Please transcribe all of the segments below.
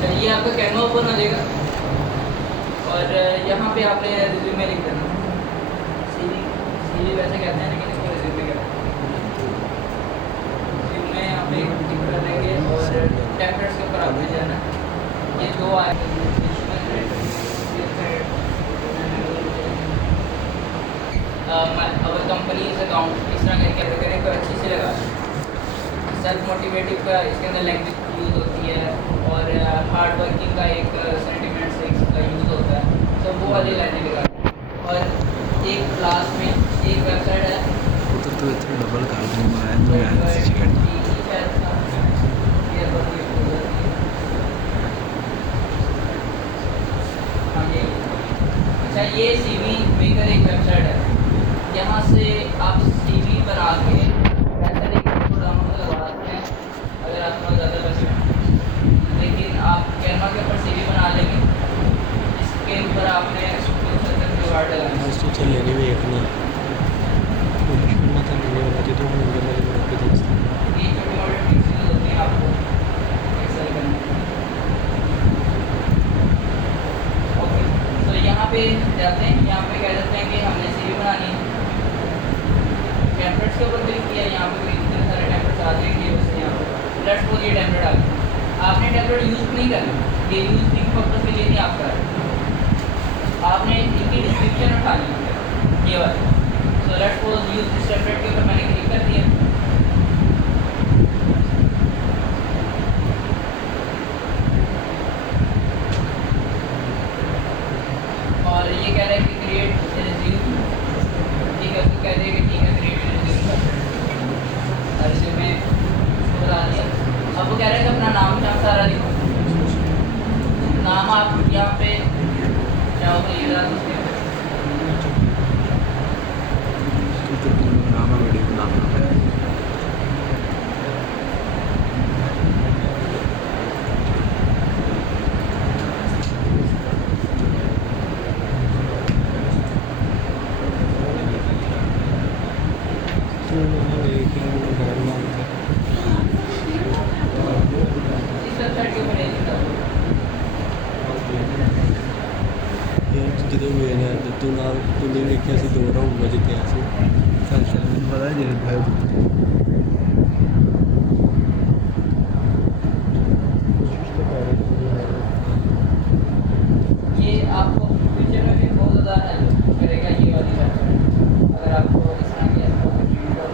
चलिए आपका Canva open हो जाएगा और यहाँ पे आपने रिज्यूमे लिख देना। सीवी सीवी वैसे कहते हैं लेकिन इसको रिज्यूमे कहते हैं। रिज्यूमे यहाँ पे टिक कर देंगे और टेम्पलेट्स के ऊपर आपने जाना। ये दो आए अवर कंपनीज अकाउंट इस तरह कैसे करें कोई अच्छी सी लगा। सेल्फ मोटिवेटिव का इसके अंदर लैंग्वेज यूज़ होती है और हार्ड वर्किंग का एक सेंटिमेंट्स का यूज़ होता है, तो वो वाली लाइनें लगा। और एक क्लास में एक वेबसाइट है तो इतना डबल कर दूँगा अच्छा, ये सीवी मेकर एक वेबसाइट है, यहाँ से आप सीवी बना के वैसे को डाउनलोड करवा सकते हैं अगर आपके पास ज़्यादा पैसे हैं। लेकिन आप कैनवा के ऊपर सीवी बना लेंगे, इसके ऊपर आपने जुगाड़ लगाना। चलेगी भी एक नहीं तो ये छोटी मोटी ट्रिक्स यूज़ होती हैं आपको एक्सेल करने। ओके, तो यहाँ पे जाते हैं, यहाँ पे कह देते हैं कि हमने सीवी बनानी है। टेम्पलेट्स के ऊपर क्लिक किया, यहाँ पे इतने सारे टेम्पलेट्स आ जाएंगे। उससे यहाँ पे लेट्स सपोज ये टेम्पलेट आ गया। आपने टेम्पलेट यूज़ नहीं करना, ये यूज़ पर्पज के लिए नहीं आपका है। आपने इनकी डिस्क्रिप्शन उठा ली ये वाली। So let's suppose use this template के ऊपर मैंने क्लिक कर दिया। और ये कह रहे हैं कि क्रिएट रिज्यूम, ठीक है, तो कह देगा ठीक है क्रिएट रिज्यूम कर रिज्यूमे बता दिया। अब वो कह रहे हैं कि अपना नाम क्या सारा लिखो। नाम आप यहाँ पे चाहो तो ये डाल सकते हो। नाम वीडियो बनाना है। इस वेबसाइट के ऊपर ਜਦੋਂ ਮੇਰੇ ਤੂੰ ਨਾਲ ਤੂੰ ਵੇਖਿਆ ਸੀ 2 ਰਾਊਂਡ ਵਿੱਚ ਜਿੱਤਿਆ ਸੀ ਚੱਲ ਮੈਨੂੰ ਪਤਾ ਜੇ ये आपको फ्यूचर में भी बहुत ज़्यादा हेल्प करेगा ये वाली वेबसाइट, अगर आपको इस तरह की अपॉर्चुनिटी हो।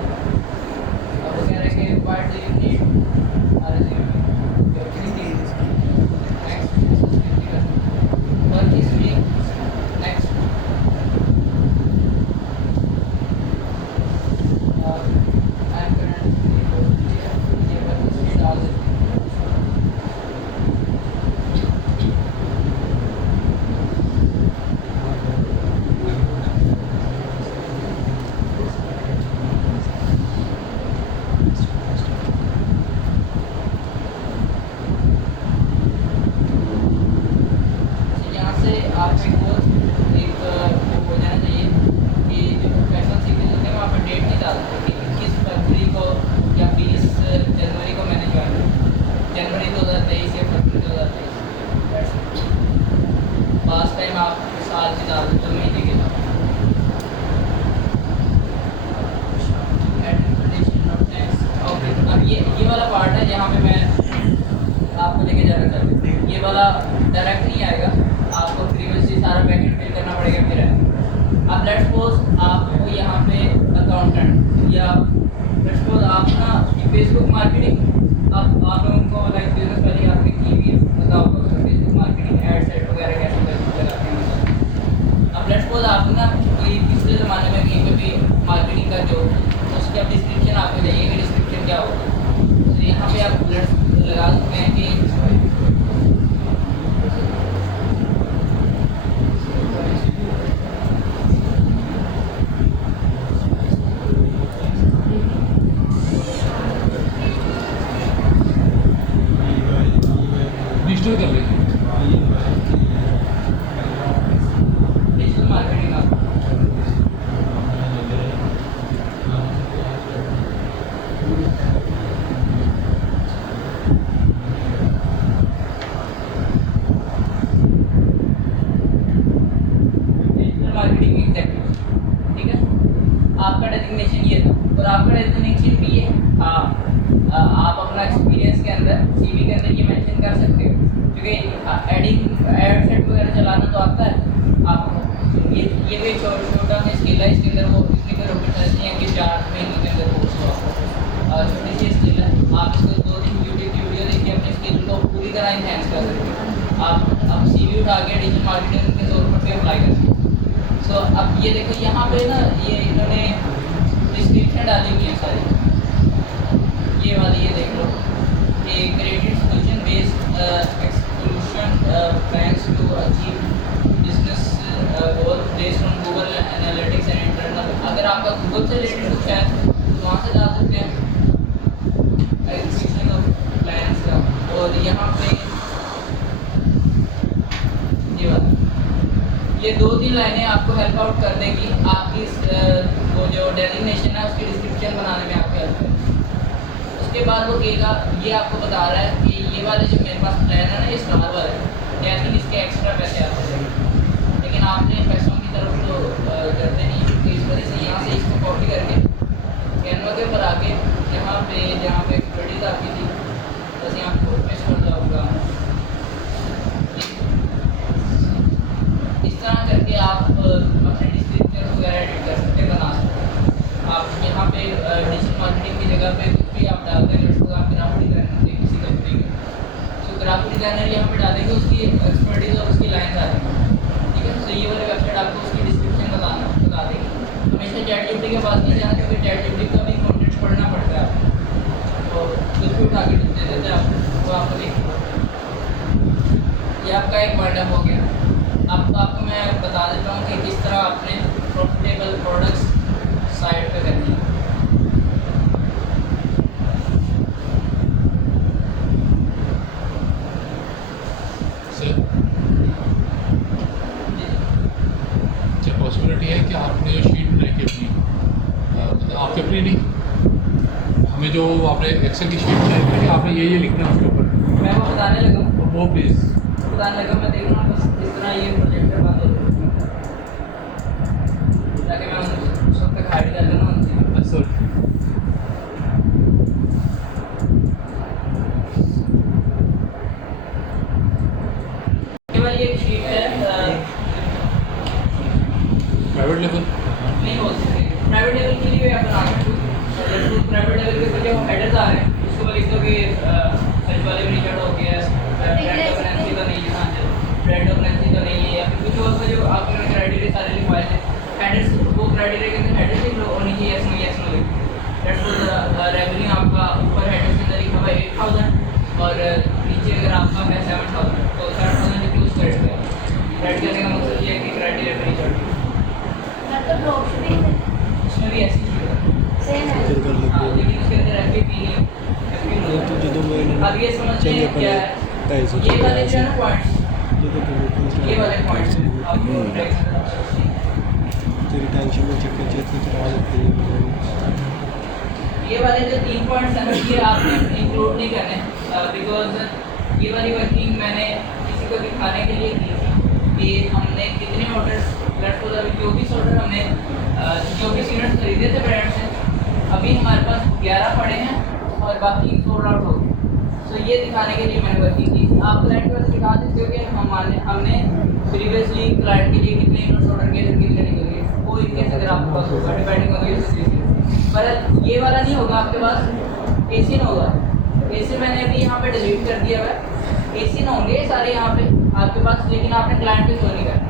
अब वो कह रहे हैं कि what do you need work history next. I am currently ये वर्क हिस्ट्री डाल देते हैं। यहाँ से आप एक वो हो जाना चाहिए कि जो प्रोफेशनल सीवी होते हैं वहाँ पर डेट नहीं डाल सकते कि 21 फरवरी को या 20 जनवरी को मैंने ज्वाइन किया, जनवरी 2023 या फरवरी 2023। पास टाइम आप साल की डाल सकते हो, महीने के बाद। ओके, अब ये वाला पार्ट है जहाँ पे मैं आपको लेके जाना चाहती हूँ। ये वाला डायरेक्ट नहीं आएगा, आपको प्रीवियसली सारा पैकेट फिल करना पड़ेगा फिर है। अब लेट्स सपोज आपको यहाँ पे अकाउंटेंट या लेट्स सपोज आप ना फेसबुक मार्केटिंग आप लोगों को लाइक बिजनेस वाली आपने की हुई है, बताओ फेसबुक मार्केटिंग एड सेट वगैरह कैसे लगाते हैं। अब लेट्स सपोज आप ना कोई पिछले ज़माने में कहीं पे भी मार्केटिंग का जो उसकी आप डिस्क्रिप्शन आपको चाहिए कि डिस्क्रिप्शन क्या होगा, तो यहाँ पे आप लगा सकते हैं कि डिजिटल कर लेंगे। डिजिटल मार्केटिंग आप ये मेंशन कर सकते हो, क्योंकि एडिंग एड सेट वगैरह चलाना तो आता है आपको। ये भी छोटा सा स्किल है, इसके अंदर वो इतनी कोई रॉकेट साइंस नहीं है कि 4 महीनों के अंदर कोर्स हो आपका। छोटी सी स्किल है, आप इसको 2-3 यूट्यूब की वीडियो देखिए, अपनी स्किल को पूरी तरह इन्हेंस कर सकते हो। आप अब CV उठा के डिजिटल मार्केटिंग के तौर पर भी अप्लाई कर सकते हो। सो अब ये देखो यहाँ पे ना, ये इन्होंने डिस्क्रिप्शन डाली हुई है सारी, ये वाली ये देख लो, ये created solution based exclusion plans to achieve business goal based on Google Analytics and internal. अगर आपका गूगल से रिलेटेड कुछ है तो वहाँ से डाल सकते हैं एक्सक्लूशन ऑफ प्लान्स का। और यहाँ पे ये 2-3 लाइनें आपको हेल्प आउट कर देगी, आपकी वो जो डेजिग्नेशन है उसकी डिस्क्रिप्शन बनाने में आपको हेल्प करेगी। उसके बाद वो कहेगा, ये आपको बता रहा है कि ये वाले जो मेरे पास प्लान है ना, ये स्टार वाला है, या फिर इसके एक्स्ट्रा पैसे आते हैं, लेकिन आपने पैसों की तरफ तो करते नहीं, तो इस वजह से यहाँ से इसको कॉपी करके कैनवा के ऊपर आके यहाँ पे जहाँ पे एक्सपर्टीज आपकी थी बस यहाँ पे पेस्ट कर जाऊँगा। इस तरह करके आप अपने डिस्क्रिप्शन वगैरह एडिट कर सकते हैं, बना सकते हैं। आप यहाँ पे डिजिटल मार्केटिंग की जगह पे कुछ भी आप डालते हैं, जैसे आप ग्राफिक डिज़ाइनर थे किसी कंपनी के, तो ग्राफिक डिज़ाइनर यहाँ पे डालेंगे, उसकी एक्सपर्टीज और उसकी लाइन आ जाएगी, ठीक है। तो ये वाली वेबसाइट आपको उसकी डिस्क्रिप्शन बता देगी। हमेशा ChatGPT के पास नहीं जाना, क्योंकि ChatGPT का भी कॉन्टेंट पढ़ना पड़ता है आपको, तो कुछ भी उठा के दे देते हैं आपको, तो आपको देखना। ये आपका एक वाइंडअप हो गया। अब आपको मैं बता देता हूँ कि किस तरह आपने प्रॉफिटेबल प्रोडक्ट्स साइट पे करनी है। क्या पॉसिबिलिटी है कि आपने जो शीट बनाई थी अपनी, मतलब आपकी अपनी नहीं, हमें जो आपने एक्सेल की शीट बनाई थी, आपने ये लिखना है उसके ऊपर। मैं वो बताने लगा, वो प्लीज़ बताने लगा, मैं देख रहा हूँ बस इस तरह ये प्रोजेक्टर बंद हो जाए ताकि मैं उस वक्त तक हाइड कर दूँ उनसे। सर केवल ये शीट है, प्राइवेट लेवल नहीं हो सकती प्राइवेट लेवल के लिए आप बना सकते हो। प्राइवेट लेवल के ऊपर जो हेडर्स आ रहे हैं उसको मैं लिख दो कि सर्च वाले में रिजल्ट हो गया, ब्रांड ऑफ करेंसी का नहीं है, ब्रांड ऑफ करेंसी का नहीं है, या फिर कुछ और का जो आपने क्राइटेरिया सारे लिखवाए थे, हेडर्स वो क्राइटेरिया के अंदर हेडर्स लिख लो और नीचे यस नो लिख दो। दैट्स व्हाट रेवेन्यू आपका ऊपर हेडर्स के अंदर लिखा हुआ है 8000 और नीचे अगर आपका है 7000 तो 7000 लिख के उसको ऐड करें। ऐड करने का मकसद ये है कि क्राइटेरिया पे रिजल्ट उसमें भी ऐसी चीज़ है, फिर कर लेते हैं। लेकिन उसके अंदर FAP नहीं ये तो जो मैं अब ये समझते चाहिए हैं क्या पड़े है, 250 ये वाले जो है ना पॉइंट्स, ये वाले पॉइंट्स आपको तेरी टेंशन में चक्कर चेक करा देते हैं। ये वाले जो 3 पॉइंट्स हैं ना, ये आपने इंक्लूड नहीं करने, बिकॉज ये वाली वर्किंग मैंने किसी को दिखाने के लिए की थी कि हमने कितने ऑर्डर्स, लेट्स सपोज 24 ऑर्डर हमने 24 यूनिट्स खरीदे थे ब्रांड से, अभी हमारे पास 11 पड़े हैं और बाकी सोल्ड आउट हो गए। सो ये दिखाने के लिए मैंने वर्किंग की। आप क्लाइंट को ऐसे दिखा सकते हो कि हमने प्रीवियसली क्लाइंट के लिए कितने यूनिट्स ऑर्डर किए थे, कितने निकल गए, वो इनकेस अगर आपके पास होगा, डिपेंडिंग ऑन यूर सिचुएशन। पर ये वाला नहीं होगा आपके पास, एसी ना होगा। एसी मैंने अभी यहाँ पे डिलीट कर दिया है, एसी ना होंगे सारे यहाँ पे आपके पास, लेकिन आपने क्लाइंट को शो नहीं करना।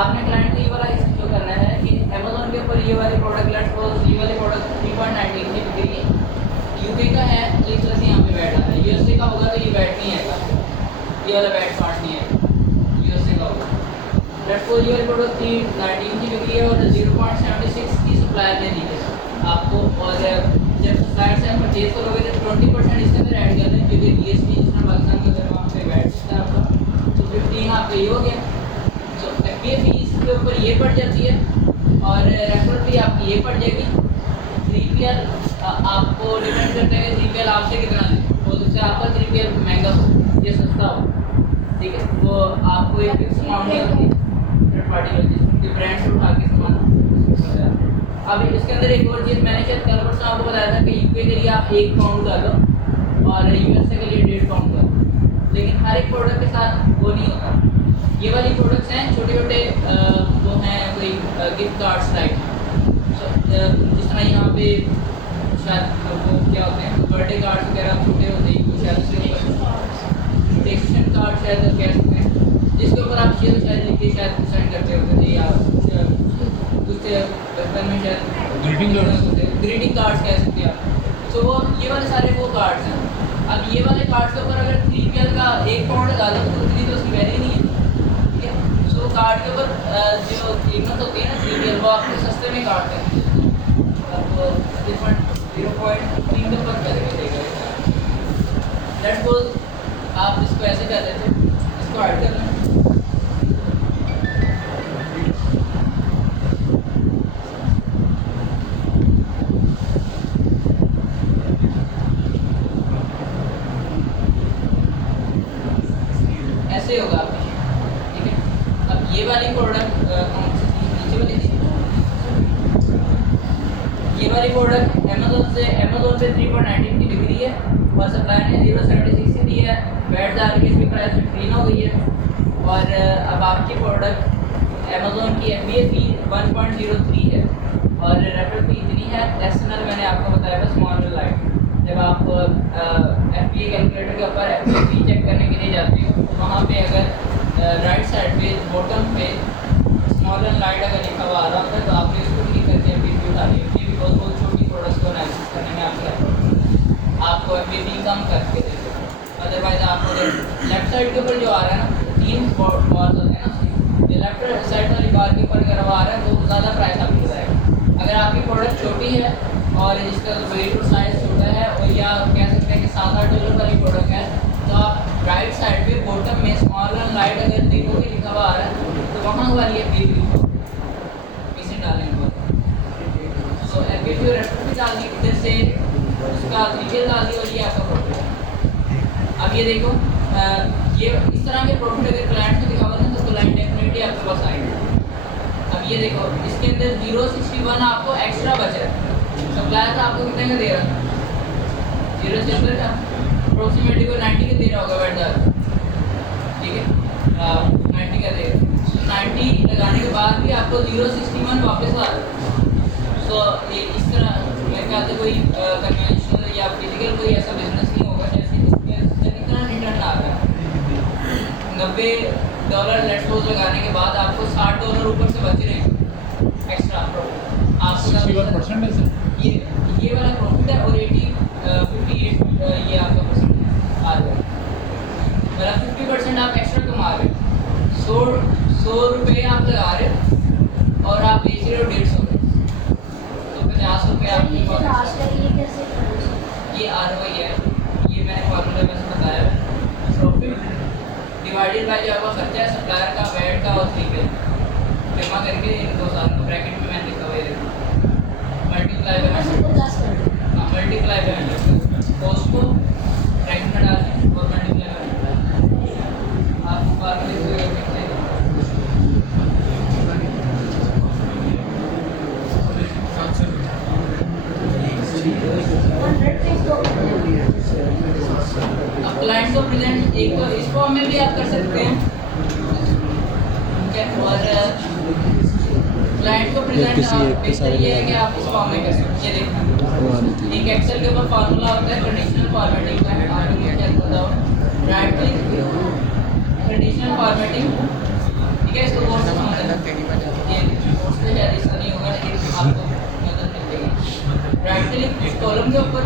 आपने क्लाइंट को ये वाला इसलिए शो करना है कि अमेजोन के ऊपर ये वाले प्रोडक्ट, लेट्स सपोज ये वाले प्रोडक्ट 3.98 की बिक रही है, यूके का है तो इस वजह से यहाँ पे वैट आता है, यूएसए का होगा तो ये वैट नहीं आएगा, ये वाला वैट पार्ट नहीं आएगा, यूएसए का होगा। लेट्स सपोज ये वाली प्रोडक्ट 319 की बिक रही है और 0.76 की सप्लायर ने दी है आपको, और जब सप्लायर से आप परचेज करोगे तो 20% इसके अंदर ऐड कर दें, क्योंकि GST जितना पाकिस्तान के अंदर वहाँ पे वैट सिस्टम आपका, तो 15 आपका ये हो गया। तो FBA फीस के ऊपर ये पड़ जाती है और रेफरल फी आपकी ये पड़ जाएगी। 3PL आपको डिपेंड करता है कि 3PL आपसे कितना है, हो सकता है आपका 3PL महंगा हो या सस्ता हो, ठीक है, वो आपको एक फिक्स अमाउंट नहीं होती, थर्ड पार्टी होती है कि ब्रांड से उठा के सामान। अब इसके अंदर एक और चीज़ मैंने शायद कल परसों आपको बताया था कि यूके के लिए आप 1 पाउंड कर दो और यूएसए के लिए 1.5 पाउंड कर दो, हर एक प्रोडक्ट के साथ वो नहीं होता। ये वाली प्रोडक्ट्स हैं छोटे छोटे वो हैं कोई गिफ्ट कार्ड्स टाइप। जिस तरह यहाँ पे शायद वो क्या होते हैं बर्थडे कार्ड्स वगैरह छोटे होते हैं, वो शायद उसके ऊपर टेक्शन कार्ड शायद कह सकते हैं, जिसके ऊपर आप शेयर शायद लिख के शायद सेंड करते होते थे, या कुछ बचपन में शायद ग्रीटिंग कार्ड्स कह सकते हैं आप। तो वो ये वाले सारे वो कार्ड्स हैं। अब ये वाले कार्ड्स के ऊपर अगर 3PL का 1 पाउंड डालो तो उतनी तो उसकी वैल्यू नहीं है, ठीक है। सो कार्ड के ऊपर जो कीमत होती है ना 3PL, वो आपको सस्ते में काटते हैं, आपको डिफरेंट 0.3 के ऊपर करके देगा। लेट्स सपोज आप इसको ऐसे कर देते, इसको ऐड कर लें, ऐसे होगा आपकी, ठीक है। अब ये वाली प्रोडक्ट नीचे वाली थी, ये वाली प्रोडक्ट अमेज़न पे 3.19 की बिक रही है और सप्लायर ने 0.76 से दी है, वैट डाल के इसकी प्राइस 15 हो गई है। और अब आपकी प्रोडक्ट अमेज़न की FBA फी 1.03 है और रेफरल फी इतनी है। एसएनएल मैंने आपको बताया था, स्मॉल लाइट। जब आप FBA कैलकुलेटर के ऊपर FBA फी चेक करने के लिए जाते हो तो वहाँ पे अगर राइट साइड पे बॉटम पे स्मॉल एंड लाइट अगर लिखा हुआ आ रहा होता है तो आपने इसको क्लिक करके FBA फी उठा ली होती है, बिकॉज बहुत छोटी प्रोडक्ट्स को एनालिसिस करने में आपको FBA फी कम करके देते हैं। अदरवाइज आपको अगर लेफ्ट साइड के ऊपर जो आ रहा है ना 3 बार्स होते हैं ना, ये लेफ्ट साइड वाली बार के ऊपर अगर वो आ रहा है तो ज़्यादा प्राइस आपको बताएगा। अगर आपकी प्रोडक्ट छोटी है और जिसका वेट और साइज छोटा है, और या कह सकते हैं कि $7-8 वाली प्रोडक्ट है, तो आप राइट साइड पे बॉटम में स्मॉल एंड लाइट अगर देखो कि लिखा हुआ आ रहा है तो वहाँ वाली FBA इसे डालेंगे। सो FBA रेफर भी डाल दी, इधर से उसका 3PL डाल दी और ये आपका प्रॉफिट है। अब ये देखो ये इस तरह के प्रॉफिट अगर क्लाइंट को दिखाओगे ना तो क्लाइंट डेफिनेटली आपके पास आएंगे। अब ये देखो इसके अंदर 0.61 आपको एक्स्ट्रा बच रहा है। सप्लायर का आपको कितने का दे रहा है? 0.61 का अप्रोक्सीमेटली को 90 का दे रहा होगा वेंडर, ठीक है, 90 का दे रहा है। तो 90 लगाने के बाद भी आपको 0.61 वापस आ रहा है। सो ये इस तरह मेरे ख्याल से कोई कन्वेंशनल या फिजिकल कोई ऐसा बिजनेस नहीं होगा जैसे इसके अंदर इतना रिटर्न आ रहा है। $90 लेट्स सपोज लगाने के बाद आपको $60 ऊपर से बच रहे हैं एक्स्ट्रा प्रॉफिट। आपको 61% है सर, ये वाला प्रॉफिट है और 58 ये आपका परसेंट आ रहा है, मतलब 50% आप एक्स्ट्रा कमा रहे हो। 100 रुपये आप लगा रहे हो और आप बेच रहे हो 150 में, तो 50 रुपये आपके पास। ये ROI है, ये मैंने फॉर्मूला में से बताया है। प्रॉफिट डिवाइडेड बाय जो आपका खर्चा है सप्लायर का, वेट का और 3PL जमा करके इन दो सालों को ब्रैकेट में मैंने लिखा हुआ है, मल्टीप्लाई बाय कॉस्ट को ब्रैकेट में डालें और मल्टीप्लाई आप फॉर्मूले लिखते हैं। अब क्लाइंट को प्रेजेंट एक तो इस फॉर्म में भी आप कर सकते हैं, ठीक है, और क्लाइंट को प्रेजेंट बेहतर ये है कि आप इस फॉर्म में कर सकते हैं। ये देखिए एक एक्सेल के ऊपर फार्मूला होता है कंडीशनल फॉर्मेटिंग का, आपको मैं क्या बताऊँ, राइट क्लिक कंडीशनल फॉर्मेटिंग, ठीक है, इसको कोर्स से समझना, ये कोर्स से शायद इसका नहीं होगा लेकिन आपको मदद मिल जाएगी। राइट क्लिक इस कॉलम के ऊपर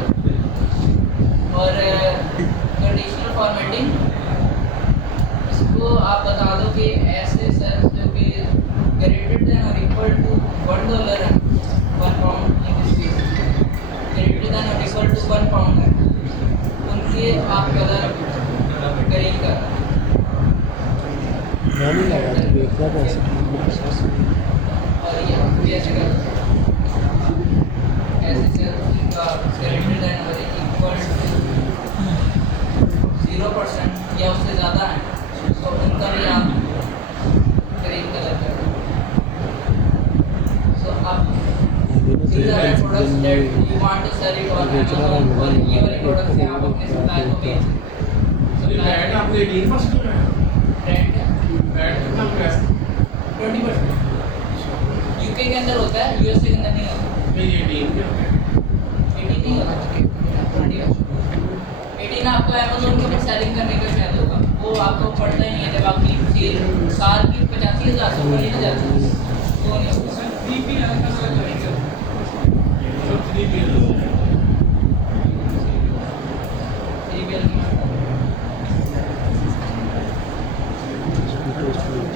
और कंडीशनल फॉर्मेटिंग, इसको आप बता दो कि ऐसे सेल्स जो कि ग्रेटर देन और इक्वल टू $1 है, 1 pound in this case, greater than और इक्वल टू 1 पाउंड है, उनके आप कलर करेंगे कर और ये ऐसे कर ऐसे सेल्स का ग्रेटर देन और इक्वल टू 0% या उससे ज़्यादा है तो उनका भी आप ग्रीन कलर कर दो। सो आप these are the products that you want to sell it on Amazon, और ये वाले प्रोडक्ट्स हैं आप अपने सप्लायर को बेच सकते हैं। बैट आपने 18% लगाया ब्रांड का बैट कितना लगाया 20%। यूके के अंदर होता है, यूएसए के अंदर नहीं होता। नहीं ये 18 क्या 18 नहीं होता, 20 होता। 18 आपको अमेज़न के ऊपर सेलिंग करने का शायद होगा, वो आपको पड़ता ही नहीं है। जब आपकी सेल साल की 85,000 से ऊपर नहीं जाती तो नहीं होगा। CBL की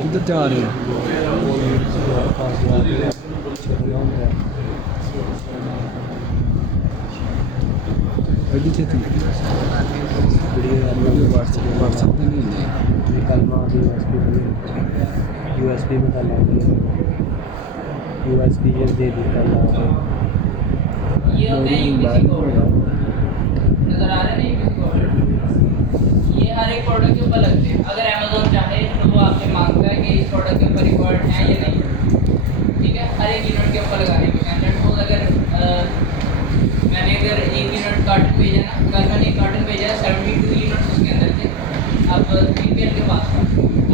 किधर जा रहे हो एडी छेती व्हाट्सएप पे नहीं है यूएसबी में डालना यूएसबी ये दे डालना ये होते हैं यूपीसी कोड, नजर आ रहा है ना यूपीसी कोड। ये हर एक प्रोडक्ट के ऊपर लगते हैं। अगर अमेज़न चाहे तो वो आपसे मांगता है कि इस प्रोडक्ट के ऊपर रिकॉर्ड है या नहीं, ठीक है, हर एक यूनिट के ऊपर लगाने के। लेट सपोज अगर मैंने अगर एक यूनिट कार्टन भेजा ना, कल मैंने एक कार्टन भेजा है 72 यूनिट्स उसके अंदर थे। अब 3PL के पास था।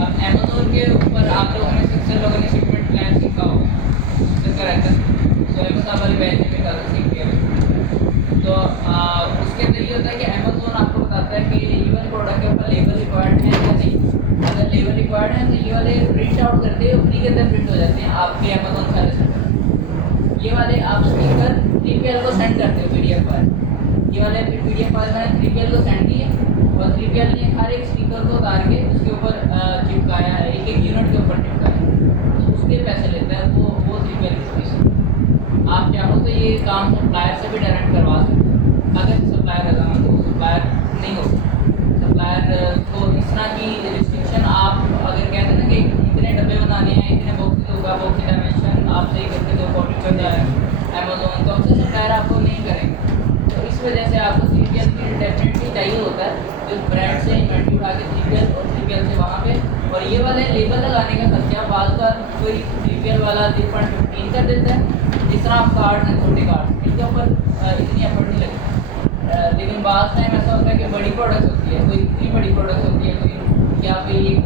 अब अमेज़न के ऊपर आप लोगों ने सक्सेस लोगों ने शिपमेंट प्लान सीखा होगा, इसका रहता है तो अमेज़न वाली बैच में कल सीख गया। तो उसके अंदर ये होता है कि अमेज़न आपको बताता है कि इवन प्रोडक्ट के ऊपर लेबल रिक्वायर्ड है या नहीं। अगर लेबल रिक्वायर्ड है तो ये वाले प्रिंट आउट करते हैं, फ्री के अंदर प्रिंट हो जाते हैं आपके अमेज़न सारे सेंटर। ये वाले आप स्पीकर 3PL को सेंड करते हो PDF फाइल। ये वाले PDF फाइल मैंने 3PL को सेंड किए और 3PL ने हर एक स्पीकर को उतार के उसके ऊपर चिपकाया है, एक एक यूनिट के ऊपर चिपकाया है, तो उसके पैसे लेता है वो 3PL की फीस। आप चाहो तो ये काम सप्लायर से भी डायरेक्ट करवा सकते हो। अगर सप्लायर लगाना तो सप्लायर नहीं होगा। सप्लायर को इस तरह की रिस्ट्रिक्शन आप अगर कहते हैं ना कि इतने डब्बे बनाने हैं, इतने बॉक्स होगा, बॉक्स डायमेंशन आप सही करके दो, 40 कर जाए अमेज़न तो अक्सर सप्लायर आपको नहीं करेंगे। तो इस वजह से आपको 3PL भी डेफिनेटली चाहिए होता है, जो ब्रांड से इन्वेंट्री उठा के 3PL और 3PL से वहाँ पे। और ये वाले लेबल लगाने का खर्चा बाद का कोई 3PL वाला 3.15 कर देता है। जिस तरह आप कार्ड हैं, छोटे कार्ड, इनके ऊपर इतनी एफर्ट नहीं लगती। लेकिन बाद टाइम ऐसा होता है कि बड़ी प्रोडक्ट होती है, कोई इतनी बड़ी प्रोडक्ट होती है, कोई या कोई एक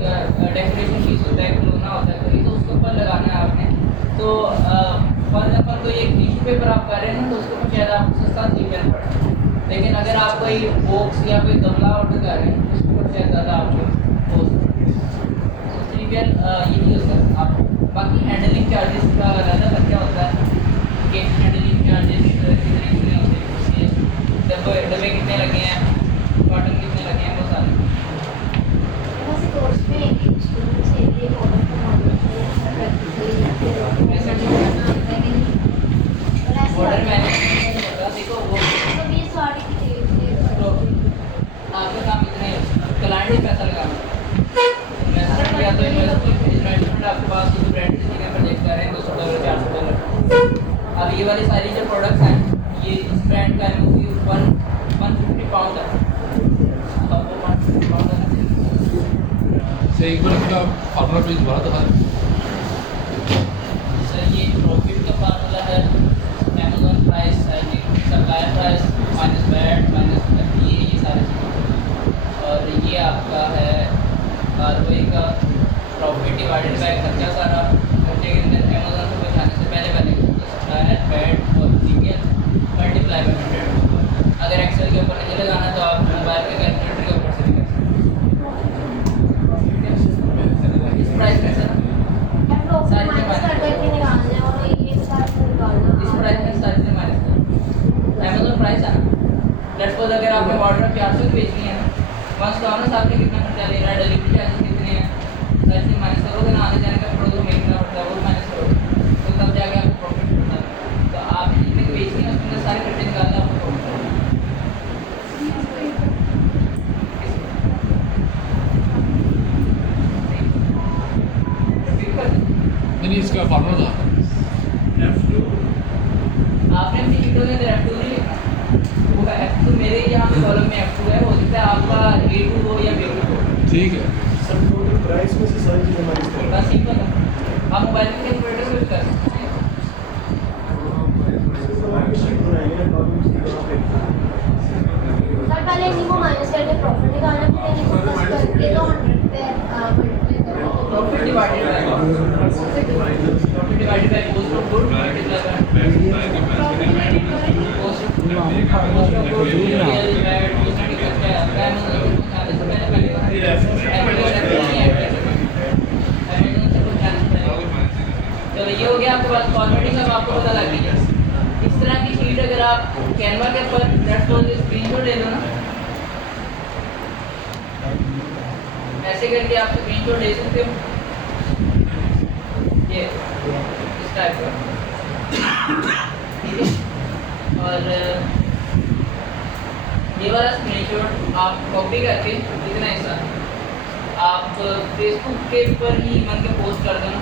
डेकोरेशन पीस होता है, खिलौना होता है कोई, तो उसके ऊपर लगाना है आपने। तो फॉर एग्जाम्पल कोई एक टिश्यू पेपर आप कर रहे हैं ना, तो उसके ऊपर शायद आपको सस्ता 3PL पड़ा। लेकिन अगर आप कोई बॉक्स या कोई गमला ऑर्डर कर रहे हैं तो उसके ऊपर शायद ज़्यादा आपको हो सकता है। तो 3PL यही होता है। आप बाकी हैंडलिंग चार्जेस का ज़्यादा खर्चा होता है कि हैंडलिंग चार्जेस कितने होते हैं, डब्बे कितने लगे हैं, कॉटन कितने लगे हैं, वो सारे। ऑर्डर मैनेजमेंट होगा, देखो वो आपका काम इतना ही है, क्लाइंट ही पैसा लगाना। इन्वेस्टमेंट या तो इन्वेस्टमेंट आपके पास किसी ब्रांड से जगह पर देखता है $200 $400। अब ये वाली सारी जो प्रोडक्ट्स हैं, ये इस ब्रांड का MOQ 150 पाउंड है। अब वो 150 पाउंड है। से एक बार इसका फार्मूला पेज दोबारा दिखा दें। सर ये प्रॉफिट का फार्मूला है, Amazon price, supplier price minus VAT minus ये सारे चीज़ें। और ये आपका है ROI का प्रॉफिट डिवाइडेड बाय खर्चा सारा। खर्चे के अंदर अमेज़न से पहुँचाने से पहले सप्लायर वैट और 3PL मल्टीप्लाई बाय 100। अगर एक्सेल के ऊपर नहीं लगाना तो आप मोबाइल के कैलकुलेटर के ऊपर से भी कर सकते हैं। इस प्राइस में सर सारी चीज़ें माइनस इस प्राइस में सारी चीज़ें माइनस अमेज़न प्राइस है ना। लेट्स सपोज अगर आपने ऑर्डर 400 की बेचनी है, वंस तो आपने आपने कितना खर्चा ले रहा है, डिलीवरी चार्जेस कितने हैं, सारी चीज़ माइनस करोगे ना, आने जाने का प्रोडक्ट में कितना पड़ता है वो माइनस करोगे, तो तब जाके आपको प्रॉफिट मिलता है। तो आपने जितने की बेचनी है उसके अंदर सारे खर्चे निकालना आपको प्रॉफिट होगा। नहीं इसका फार्मूला था आपने अपनी वीडियो के अंदर F2 नहीं लिखा, वो F2 मेरे यहाँ पे कॉलम में F2 है, हो सकता है आपका A2 हो या B2 हो। ठीक है। सब टोटल प्राइस में से सारी चीज़ें हमारी बस सिंपल है, आप मोबाइल के कैलकुलेटर से भी कर सकते हैं। सर पहले इन्हीं को माइनस करके प्रॉफिट निकालना, फिर इन्हीं को divided by cost of goods multiplied by cost of goods real bad उसमें भी खर्चा है Amazon से पहुंचाने से पहले चलो ये हो गया आपके पास फॉर्मेटिंग का आपको पता लग गया। इस तरह की शीट अगर आप कैनवा के ऊपर स्क्रीनशॉट ले लो ना, ऐसे करके आप स्क्रीनशॉट ले सकते हो ये इस टाइप का, ठीक है। और ये वाला स्क्रीनशॉट आप कॉपी करके इतना हिस्सा आप फेसबुक के ऊपर ही बन के पोस्ट कर देना।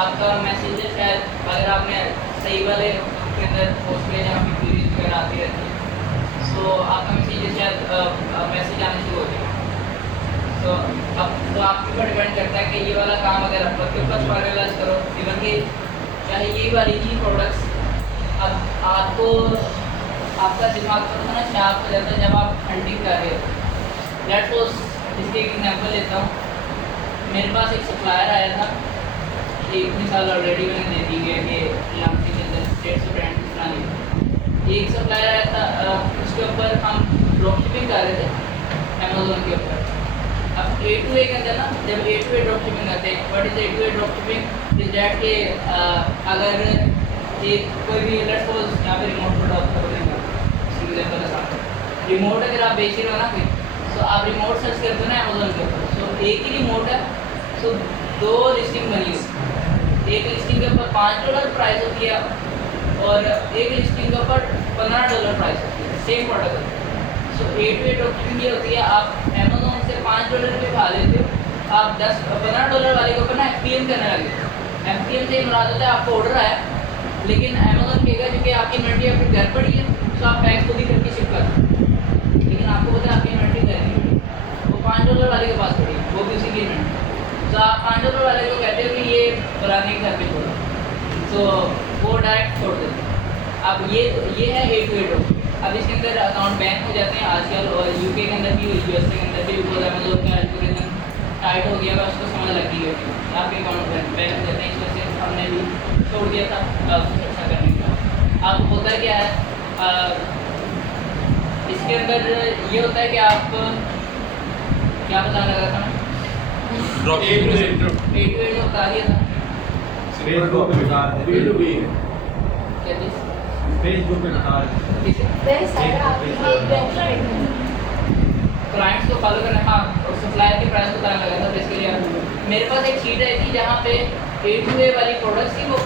आपका मैसेज शायद अगर आपने सही वाले के अंदर पोस्ट किया जहाँ पे क्वेरीज वगैरह आती रहती है, सो आपका मैसेज शायद मैसेज आने शुरू हो जाएगा। तो अब तो आपके ऊपर डिपेंड करता है कि ये वाला काम अगर आप के ऊपर फाइनलाइज करो, इवन कि चाहे ये वाली ही प्रोडक्ट्स अब आपको आपका दिमाग थोड़ा ना शार्प हो जाता है जब आप हंटिंग कर रहे हो। लेट्स सपोज इसके एक एग्जांपल लेता हूँ। मेरे पास एक सप्लायर आया था, एक मिसाल ऑलरेडी मैंने दे दी है कि लांसी के अंदर स्टेट से ब्रांड बनानी। एक सप्लायर आया था, उसके ऊपर हम ड्रॉप शिपिंग कर रहे थे अमेज़ोन के ऊपर। अब A2A के अंदर ना जब A2A ड्रॉप शिपिंग करते हैं, what is A2A drop shipping is that के अगर एक कोई भी लेट्स सपोज यहाँ पे रिमोट प्रोडक्ट रिमोट अगर आप बेच रहे हो ना कोई, तो आप रिमोट सर्च करते हो ना अमेज़ोन के ऊपर, तो एक ही रिमोट है, तो 2 लिस्टिंग बनी है। एक लिस्टिंग के ऊपर $5 प्राइस होती है और एक लिस्टिंग के ऊपर $15 प्राइस होती है, सेम प्रोडक्ट। सो A2A ड्रॉप शिपिंग ये होती है, आप अमेज़ोन से $5 पे उठा लेते हो, आप $15 वाले के ऊपर ना FPM करने लगे। FPM से मुराद होता है आपको ऑर्डर आया, लेकिन अमेज़ोन कहेगा क्योंकि आपकी इन्वेंट्री आपके घर पड़ी है, तो आप पैक खुद ही करके शिप कर, लेकिन आपको पता है आपकी इन्वेंट्री घर नहीं पड़ी, वो $5 वाले के पास पड़ी है, वो भी उसी की इन्वेंट्री। तो आप $5 वाले को कहते हो कि ये फलाने के घर पे छोड़ो, तो वो डायरेक्ट छोड़ देते हैं। अब ये है A2A ड्रॉप। अब इसके अंदर अकाउंट बैंक हो जाते हैं आजकल, और UK के अंदर भी USA के अंदर भी, बिकॉज अमेज़ोन का एल्गोरिथम टाइट हो गया है, उसको समझ लग गई है आपके अकाउंट बैंक हो जाते हैं। इस वजह से हमने भी छोड़ दिया था कुछ अच्छा करने का। अब होता है क्या है, इसके अंदर ये होता है कि आप क्या बताने लगा था मैं A2A जो बता दिया था क्या चीज़ क्लाइंट्स को फॉलो करना, हाँ, और सप्लायर के प्राइस बताने लगा था। बेसिकली मेरे पास एक शीट आई थी जहाँ पे A2A वाली प्रोडक्ट्स थी, वो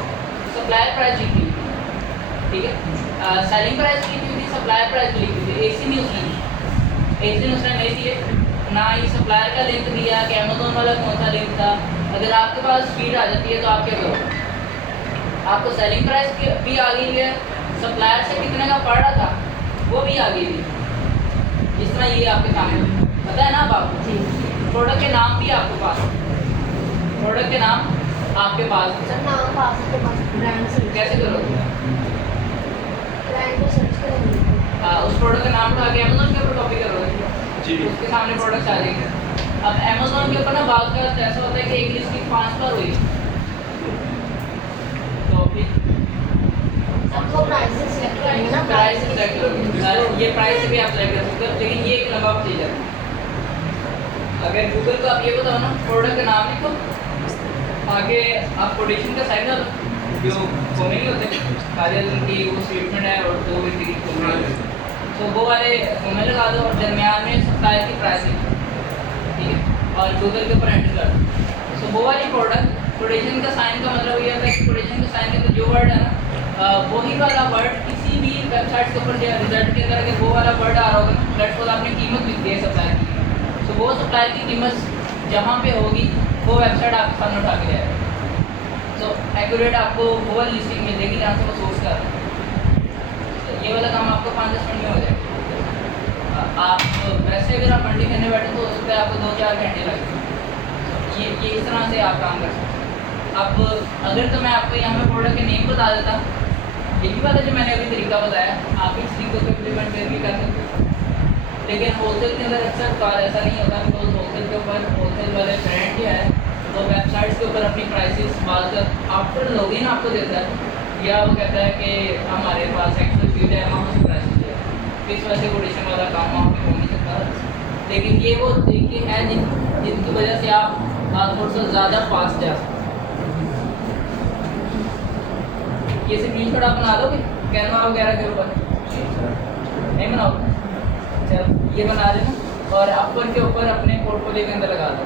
सप्लायर प्राइस लिखी हुई थी, ठीक है। सेलिंग प्राइस लिखी हुई थी, सप्लायर प्राइस लिखी हुई थी। एक दिन उसने नहीं दिए, ना ही सप्लायर का लिंक दिया कि अमेज़ोन वाला कौन सा लिंक था। अगर आपके पास शीट आ जाती है तो आप क्या करो, आपको सेलिंग प्राइस भी आ गई है, सप्लायर से कितने का पड़ रहा था वो भी आ गई थी। जिस तरह ये आपके सामने पता है ना, अब आपको प्रोडक्ट के नाम भी आपके पास, प्रोडक्ट के नाम आपके पास कैसे करोगे? उस प्रोडक्ट का नाम उठा के अमेज़ोन के ऊपर कॉपी करोगे, उसके सामने प्रोडक्ट आ जाएंगे। अब अमेज़ोन के ऊपर ना बात का ऐसा होता है कि एक लिस्टिंग 5 बार हुई, तो फिर प्राइस सेलेक्ट करोगे। ये प्राइस भी आप सेलेक्ट कर सकते हो, लेकिन ये एक लंबा चीज़ है। अगर गूगल को आप ये बताओ ना, प्रोडक्ट का नाम लिखो, आगे आप कोटेशन का साइन डालो, जो कोमे नहीं होते काजल की वो स्टेटमेंट है और 2 व्यक्ति की कोमे, तो वो वाले कोमे लगा दो और दरमियान में सप्लायर की प्राइस लिखो, ठीक है, और गूगल के ऊपर एंटर कर दो। सो वो वाली प्रोडक्ट कोटेशन का साइन का मतलब ये होता है कि कोटेशन का साइन के अंदर जो वर्ड है ना, वही वाला वर्ड किसी भी वेबसाइट के ऊपर रिजल्ट के अंदर अगर वो वाला वर्ड आ रहा होगा ना, लेट्स सपोज आपने कीमत लिख दी है सप्लायर की, तो वो सप्लायर की कीमत जहाँ पे होगी वो वेबसाइट आपके सामने उठा के जाएगा। तो एक्यूरेट आपको वो वाली लिस्टिंग मिल जाएगी जहाँ से वो सोर्स कर रहा है। तो ये वाला काम आपको 5-10 मिनट में हो जाएगा। आप वैसे अगर आप मंडी करने बैठे तो उस पर आपको 2-4 घंटे लगेंगे। ये इस तरह से आप काम कर सकते हैं। अब अगर तो मैं आपको यहाँ पे प्रोडक्ट के नेम बता देता, यही वाला जो मैंने अभी तरीका बताया, आप इस तरीके को इम्प्लीमेंट करके कर सकते हो। लेकिन होलसेल के अंदर अक्सर बात ऐसा नहीं होता, बिकॉज होलसेल के ऊपर होलसेल वाले ब्रांड जो है वो वो वेबसाइट्स के ऊपर अपनी प्राइसेस बात आफ्टर लॉगिन आपको देता है, या वो कहता है कि हमारे पास एक्सेल शीट है, वहाँ से प्राइसेस है, इस वजह से कोटेशन वाला काम वहाँ पे हो नहीं सकता। लेकिन ये वो तरीके हैं जिनकी वजह से आप थोड़ा सा ज़्यादा फास्ट जा सकते हैं। ये स्क्रीन शॉट आप बना दोगे कैनवा वगैरह के ऊपर? नहीं बनाओगे? चल ये बना देना और अपर के ऊपर अपने पोर्टफोलियो के अंदर लगा दो।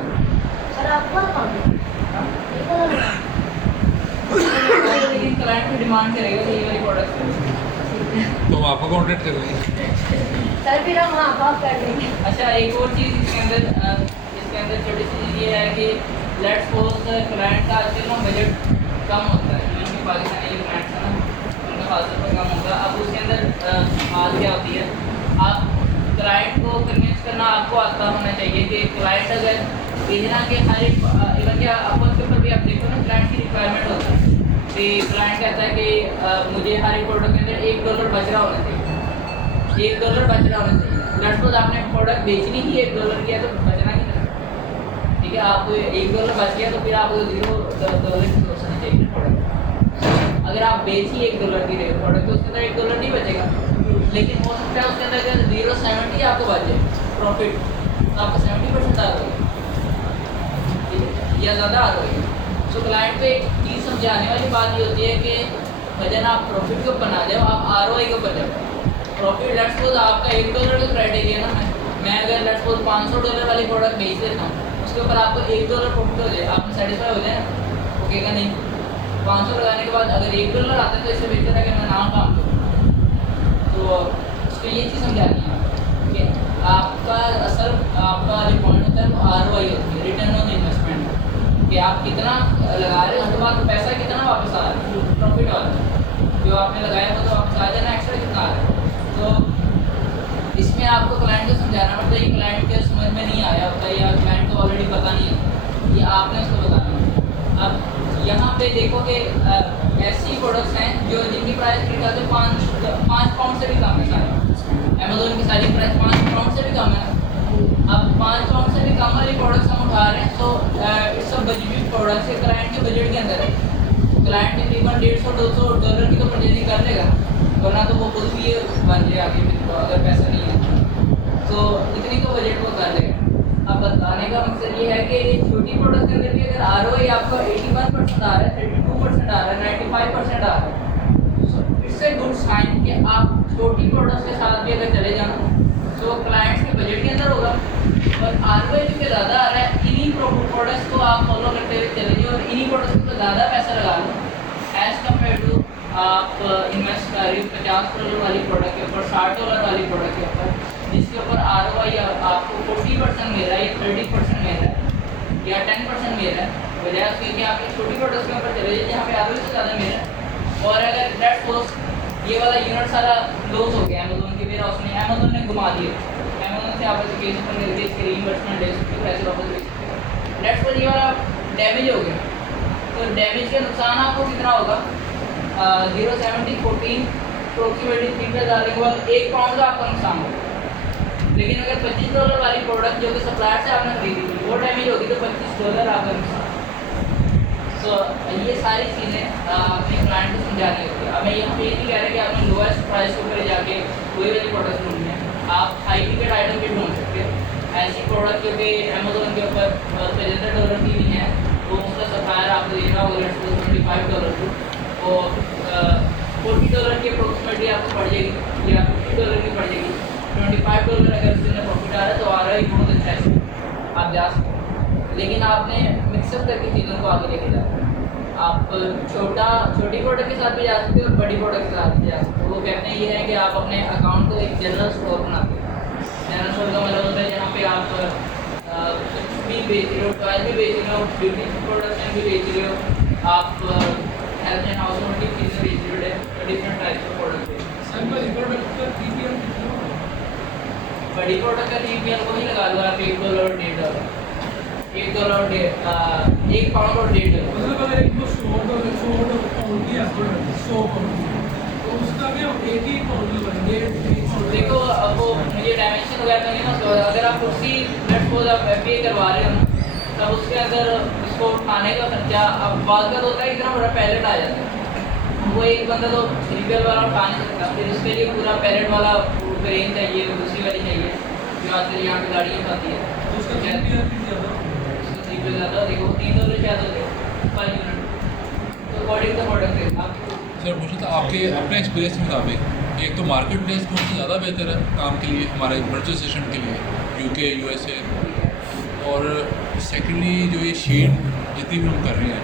लेकिन क्लाइंट की डिमांड करेगा कि ये वाली प्रोडक्ट तो हम आपको कॉन्टेक्ट कर लेंगे। सर फिर हम आप कर लेंगे। अच्छा एक और चीज़ इसके अंदर छोटी सी चीज़ ये है कि लेट्स सपोज क्लाइंट का आजकल ना बजट कम होता है, क्योंकि पाकिस्तानी जो क्लाइंट्स हैं ना उनका खास पर कम होगा। अब उसके अंदर हाल क्या होती है, आप क्लाइंट को कन्विंस करना आपको आता होना चाहिए कि क्लाइंट अगर भेजना के हर एक इवन क्या अपन के ऊपर भी आप देखो ना क्लाइंट की रिक्वायरमेंट होता है कि क्लाइंट कहता है कि मुझे हर एक प्रोडक्ट के अंदर $1 बच रहा होना चाहिए, $1 बच रहा होना चाहिए। लेट्स सपोज आपने प्रोडक्ट बेचनी ही $1 की है तो बचना ही नहीं, ठीक है। आपको $1 बच गया तो फिर आपको $0 की सोचनी चाहिए प्रोडक्ट। अगर आप बेच ही $1 की रहे प्रोडक्ट तो उसके अंदर $1 नहीं बचेगा, लेकिन हो सकता है उसके अंदर अगर 0.70 आपको बच जाए प्रॉफिट तो आपको 70% आ जाएगा या ज़्यादा आ जाएगी। तो क्लाइंट को एक चीज़ समझाने वाली बात ये होती है कि वजन आप प्रॉफिट के ऊपर ना जाओ, आप ROI के ऊपर जाओ। प्रॉफिट लेट्स सपोज आपका $1 का क्राइटेरिया ना, मैं अगर लेट्स सपोज $500 वाली प्रोडक्ट बेच देता हूँ, उसके ऊपर आपको $1 प्रॉफिट हो जाए, आप सेटिस्फाई हो जाए ना? ओके का नहीं? 500 लगाने के बाद अगर $1 आता है तो इससे बेहतर है कि मैं ना काम करूँ। तो उसको ये चीज़ समझानी है कि आपका असल आपका जो पॉइंट होता है वो ROI होती है, रिटर्न ऑन इन्वेस्टमेंट, कि आप कितना लगा रहे हो उसके बाद पैसा कितना वापस आ रहा है, प्रॉफिट वाला जो आपने लगाया वो तो वापस आ जाना, एक्स्ट्रा कितना आ रहा है। तो इसमें आपको क्लाइंट को समझाना पड़ता है, ये क्लाइंट के समझ में नहीं आया होता है या क्लाइंट को ऑलरेडी पता नहीं है, ये आपने उसको बताना है। अब यहाँ पे देखो कि ऐसी प्रोडक्ट्स हैं जो जिनकी प्राइस मेरे ख्याल से 5 पाउंड से भी कम है सारी, अमेजोन की सारी प्राइस 5 पाउंड से भी कम है। अब 5 पाउंड से भी कम वाली प्रोडक्ट्स हम उठा रहे हैं तो इट्स अ बजट प्रोडक्ट्स के क्लाइंट के बजट के अंदर है। क्लाइंट तकरीबन $150-200 की तो परचेजिंग कर लेगा, वरना तो वो खुद भी ये बन जाए आगे भी अगर पैसा नहीं है तो इतनी तो बजट वो कर लेगा। अब बताने का मकसद ये है कि छोटी प्रोडक्ट के अंदर भी अगर ROI आपका 81% आ रहा है, 32% आ रहा है, 95% आ रहा है, इट्स ए गुड साइन कि आप छोटी प्रोडक्ट्स के साथ भी अगर चले जाना तो क्लाइंट्स के बजट के अंदर होगा और ROI जो ज़्यादा आ रहा है, इन्हीं प्रोडक्ट्स को आप फॉलो करते हुए चले जाओ और इन्हीं प्रोडक्ट्स को ज़्यादा पैसा लगा लो एज़ कम्पेयर टू आप इन्वेस्ट कर रहे हो $50 वाली प्रोडक्ट के ऊपर, $60 वाली प्रोडक्ट के ऊपर, जिसके ऊपर ROI आपको 40% मिल रहा है या 30% मिल रहा है या 10% मिल रहा है, बजाय उसके कि आप एक छोटी प्रोडक्ट्स के ऊपर चले जाइए जहाँ पे ROI से ज़्यादा मिल रहा है। और अगर लेट्स सपोज ये वाला यूनिट सारा लॉस हो गया अमेजोन के वेयर हाउस में, अमेजोन ने घुमा दिए, अमेजोन से आप एप्लीकेशन पर करके इसके रीइंबर्समेंट ले सकते हो, पैसे वापस ले सकते हो। लेट्स सपोज ये वाला डैमेज हो गया तो डैमेज का नुकसान आपको कितना होगा? 0.70 14 अप्रोक्सीमेटली 3 डालने के बाद £1 का आपका नुकसान होगा। लेकिन अगर $25 वाली प्रोडक्ट जो कि सप्लायर से आपने खरीदी थी वो डैमेज होगी तो $25 आपका नुकसान। तो ये सारी चीज़ें अपने क्लाइंट को समझानी होती है। अब मैं यहाँ पे ये नहीं कह रहा कि आपने लोएस्ट प्राइस के ऊपर जाके कोई वाली प्रोडक्ट ढूंढनी है, आप हाई टिकट आइटम भी ढूंढ सकते हो। ऐसी प्रोडक्ट जो कि अमेजोन के ऊपर $75 की भी है तो उसका सप्लायर आपको दे रहा होगा $25 को, और $40 की अप्रोक्सीमेटली आपको पड़ जाएगी या $50 की पड़ जाएगी। $25 अगर उसके अंदर प्रॉफिट आ रहा है तो ROI बहुत अच्छा है, आप जा सकते हो। लेकिन आपने मिक्सअप करके चीज़ों को आगे लेके जाना है। आप छोटी प्रोडक्ट के साथ भी जा सकते हो और बड़ी प्रोडक्ट के साथ भी जा सकते हो। वो कहते हैं ये है कि आप अपने अकाउंट को एक जनरल स्टोर बनाते हो। जनरल स्टोर का मतलब होता है जहाँ पे आप कुछ भी बेच रहे हो, टॉयज भी बेच रहे हो, ब्यूटी प्रोडक्शन भी बेच रहे हो, आप हेल्थ एंड हाउस होल्डिंग चीज़ें बेच रहे हो, डिफरेंट टाइप के प्रोडक्ट बेच। बड़ी प्रोडक्ट का TPL को ही लगा लो आप $1 और $1.5, $1 और £1 और $1.5। मतलब अगर एक पाउंड की $100 तो उसका भी हम एक ही पाउंड लगाएंगे। देखो अब वो मुझे डायमेंशन वगैरह तो नहीं ना, अगर आप कुर्सी लेट्स सपोज आप FBA करवा रहे हो ना तब उसके अंदर इसको उठाने का खर्चा, अब बात का तो होता है इतना बड़ा पैलेट आ जाता है, वो एक बंदा तो 3PL वाला उठा नहीं सकता, फिर उसके लिए पूरा पैलेट वाला क्रेन चाहिए, दूसरी वाली चाहिए जो आजकल यहाँ पे गाड़ियाँ खाती है, तो उसका कितना ज़्यादा उसका 3PL ज़्यादा देखो $3 ज़्यादा देखो पर यूनिट, तो अकॉर्डिंग टू प्रोडक्ट आप। सर मुझे तो आपके अपने एक्सपीरियंस के मुताबिक एक तो मार्केट प्लेस कौन सा ज़्यादा बेहतर है काम के लिए, हमारे वर्चुअल सेशन के लिए, UK USA, और सेकेंडली जो ये शीट जितनी भी हम कर रहे हैं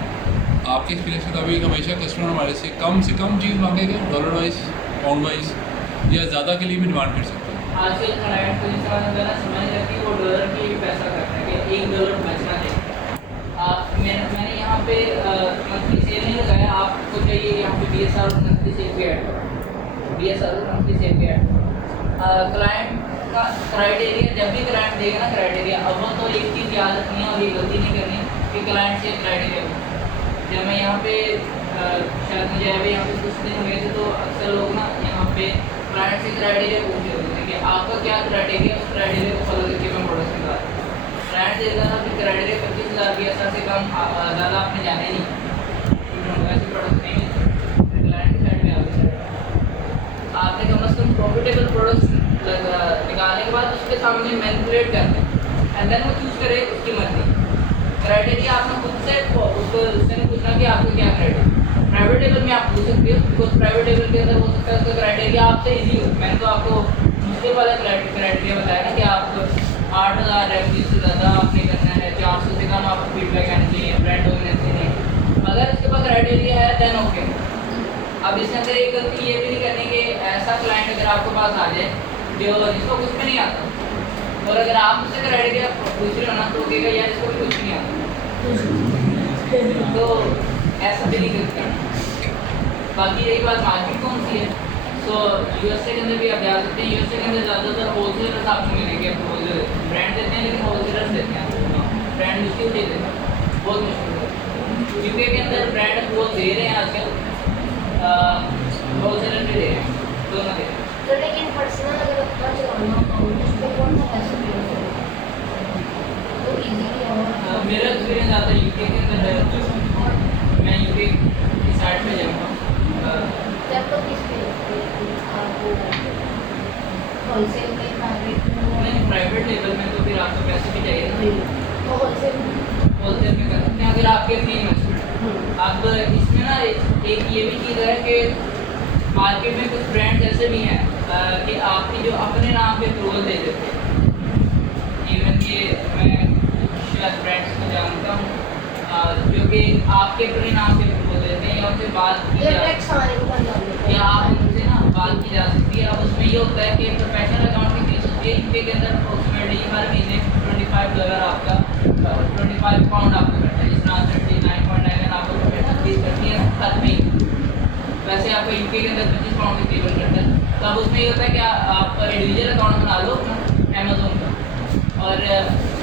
आपके एक्सपीरियंस के मुताबिक हमेशा कस्टमर हमारे से कम चीज़ मांगेगा डॉलर वाइज पाउंड वाइज, या ज़्यादा के लिए भी डिमांड कर सकते हैं? आजकल क्लाइंट को जिस समझ लगती है वो डॉलर की पैसा करता है कि $1 बचना चाहिए। मैंने यहाँ पे मंथली सेल नहीं लगाया, आपको चाहिए यहाँ पे DSR मंथली सेल पे ऐड, DSR मंथली सेल पे ऐड। क्लाइंट का क्राइटेरिया, जब भी क्लाइंट देगा ना क्राइटेरिया, अब वो तो एक चीज़ याद रखनी है और ये गलती नहीं करनी कि क्लाइंट से क्राइटेरिया। जब मैं यहाँ पे शायद मुझे अभी यहाँ पे कुछ दिन हुए थे तो अक्सर लोग ना यहाँ पे क्लाइंट से क्राइटेरिया पूछ रहे होते हैं कि आपका क्या क्राइटेरिया, उस क्राइटेरिया को फॉलो करके मैं प्रोडक्ट निकाल। क्लाइंट देता था कि क्राइटेरिया 25,000 की ऐसा से कम ज़्यादा आपने जाने नहीं, ऐसे प्रोडक्ट नहीं मिलते, क्लाइंट की साइड में आ गए। आपने कम से कम प्रॉफिटेबल प्रोडक्ट्स निकालने के बाद उसके सामने मैनिपुलेट करना एंड देन वो चूज़ करे उसकी मर्जी। क्राइटेरिया आपने खुद से उसको उससे पूछना कि आपको क्या क्राइटेरिया। प्राइवेट लेवल में आप पूछ सकते हो, बिकॉज प्राइवेट लेवल के अंदर हो सकता है उसका क्राइटेरिया आपसे ईजी हो। मैंने तो आपको मुश्किल वाला क्राइटेरिया बताया ना कि आप 8,000 रेवेन्यू से ज़्यादा आपने करना है, 400 से कम आपको फीडबैक आनी चाहिए, ब्रांड डोमिनेंसी नहीं। अगर इसके पास क्राइटेरिया है देन ओके। अब इसके अंदर एक गलती ये भी नहीं करनी कि ऐसा क्लाइंट अगर आपके पास आ जाए जो जिसको कुछ भी नहीं आता, और अगर आप उससे क्राइटेरिया पूछ रहे हो ना तो कहेगा यार इसको भी कुछ नहीं आता, तो ऐसा भी नहीं करना। बाकी रही बात मार्केट कौन सी है, तो USA के अंदर भी आप जा सकते हैं। USA के अंदर ज़्यादातर होलसेलर्स आपको मिलेंगे, होलसेलर ब्रांड देते हैं लेकिन होलसेलर्स देते हैं, ब्रांड मुश्किल दे देते हैं, बहुत मुश्किल है। UK के अंदर ब्रांड वो दे रहे हैं आजकल, होलसेलर भी दे रहे हैं, दोनों दे रहे हैं। तो लेकिन पर्सनल अगर अपना चलाना हो उस पर कौन सा पैसा देना तो इजीली और मेरा एक्सपीरियंस आता है UK के अंदर है, मैं UK की साइड पे जाऊँगा। जब तो किस पे आपको होलसेल में प्राइवेट नहीं, प्राइवेट लेवल में तो फिर आपको पैसे भी चाहिए ना, तो होलसेल होलसेल में कर सकते हैं अगर आपके अपनी इन्वेस्टमेंट। अब इसमें ना एक ये भी चीज़ है कि मार्केट में कुछ ब्रांड्स ऐसे भी हैं कि आपकी जो अपने नाम पे अप्रूवल दे देते हैं। इवन ये मैं शायद ब्रांड्स को जानता हूँ जो कि आपके अपने नाम पे अप्रूवल देते हैं, या उनसे बात की ये जा टैक्स आने को बंद कर देते या आप उनसे ना बात की जा सकती है। अब उसमें ये होता है कि प्रोफेशनल अकाउंट की फीस होती है UK के अंदर अप्रोक्सीमेटली हर महीने $25 आपका 25 पाउंड आपको करता है, जिस तरह 39.9 आपको प्रोफेशनल फीस करती है हर महीने। वैसे आपको UK के अंदर 25 पाउंड की पेमेंट करता है। तो अब उसमें ये होता है कि आप इंडिविजुअल अकाउंट बना लो अपना अमेजोन का, और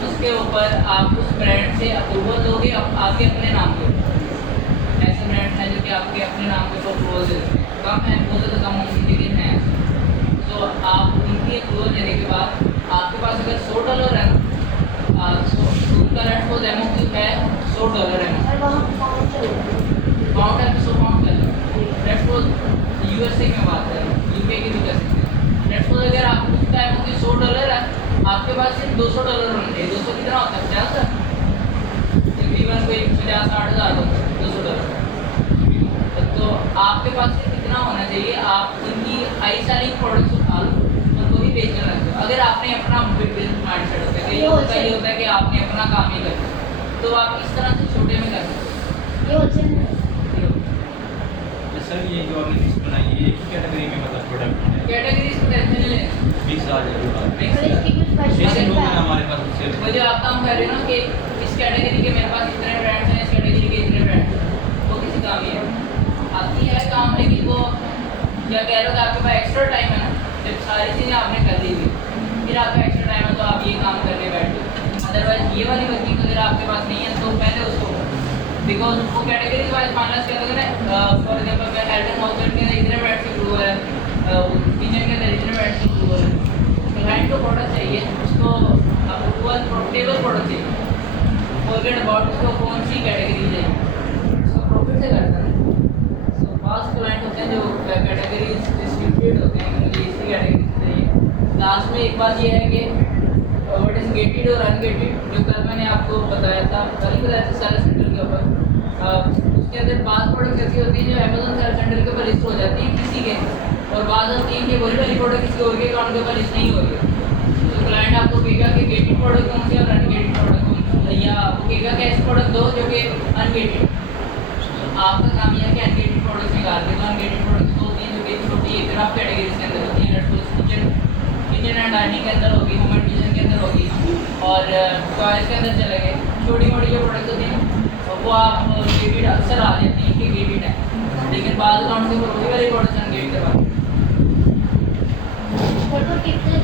उसके ऊपर आप उस ब्रांड से अप्रूवल लोगे आपके अपने नाम के। ऐसे ब्रांड हैं जो कि आपके अपने नाम के अप्रूवल दे देते हैं, कम है बहुत ज़्यादा कम होंगे लेकिन हैं। तो आप उनकी अप्रूवल देने के बाद आपके पास अगर $100 है ना, उनका रेट वो एमओक्यू है $100 है और वहाँ पाउंड चलता पाउंड है तो 100 पाउंड कर लो। लेट्स सपोज USA में बात करें, UK की भी कर सकते हैं। लेट्स सपोज अगर आपको उसका एमओक्यू $100 है, आपके पास सिर्फ $200 होने चाहिए। 200 कितना होता है 50, तकरीबन कोई 50-60 हज़ार होता है $200। तो आपके पास सिर्फ कितना होना चाहिए, आप उनकी हाई सेलिंग प्रोडक्ट्स उठा लो उनको ही बेचने लगते हो। अगर आपने अपना बिजनेस माइंड सेट होता है कि ये होता है कि आपने अपना काम ही करना है, तो आप इस तरह से छोटे में कर सकते हो। ये होलसेल में सर ये जो आपने लिस्ट बनाई है ये किस कैटेगरी में मतलब प्रोडक्ट है? कैटेगरीज को टेंशन नहीं लेना, मिक्स आ जाएगा। और इसकी कुछ जैसे लोग हैं स्पेशल हमारे पास उससे मुझे आप काम कर रहे हो ना कि इस कैटेगरी के मेरे पास इतने ब्रांड्स हैं, इस कैटेगरी के इतने ब्रांड्स हैं, वो किसी काम ही है आती है काम, लेकिन वो क्या कह रहे हो कि आपके पास एक्स्ट्रा टाइम है ना, जब सारी चीज़ें आपने कर ली हुई फिर आपका एक्स्ट्रा टाइम है तो आप ये काम करने बैठो। अदरवाइज ये वाली वर्किंग अगर आपके पास नहीं है तो पहले उसको, बिकॉज वो कैटेगरीज वाइज फाइनेंस के अंदर ना, फॉर एग्जाम्पल मैं हेल्थ एंड हाउस के अंदर इतने ब्रांड्स की अप्रूवल है, किचन के अंदर इतने ब्रांड्स की अप्रूवल है। क्लाइंट को प्रोडक्ट चाहिए, उसको अप्रूवल प्रॉफिटेबल प्रोडक्ट चाहिए, फॉरगेट अबाउट उसको कौन सी कैटेगरी चाहिए, उसको प्रॉफिट से करता है। सो पास क्लाइंट होते हैं जो कैटेगरीज डिस्ट्रीब्यूटेड होते हैं, मुझे इसी कैटेगरी से चाहिए। लास्ट में एक बात ये है कि व्हाट इज गेटेड और अनगेटेड, जो कल मैंने आपको बताया था, कल ही बताया था सेलर सेंटर के ऊपर। उसके अंदर पास प्रोडक्ट ऐसी होती है जो अमेजोन सेलर सेंटर के ऊपर लिस्ट हो जाती है किसी के, और बाद होती है कि वही वाली प्रोडक्ट किसी और के अकाउंट के ऊपर लिस्ट नहीं हो रही। तो क्लाइंट आपको कहेगा कि गेटेड प्रोडक्ट कौन से और अनगेटेड प्रोडक्ट कौन से, या आपको कहेगा कि ऐसे प्रोडक्ट दो जो कि अनगेटेड। तो आपका काम यह है कि अनगेटेड प्रोडक्ट निकाल के, तो अनगेटेड प्रोडक्ट दो होती हैं जो कि छोटी एक रफ कैटेगरी के अंदर होती है, किचन एंड डाइनिंग के अंदर होगी, होम एंड किचन के अंदर होगी, और टॉयज के अंदर चले गए। छोटी मोटी जो प्रोडक्ट होती हैं वो आप गेटेड अक्सर आ जाती हैं कि गेटेड है, लेकिन बाद अकाउंट के ऊपर वही वाली प्रोडक्ट अनगेटेड करवा। फोटो कितने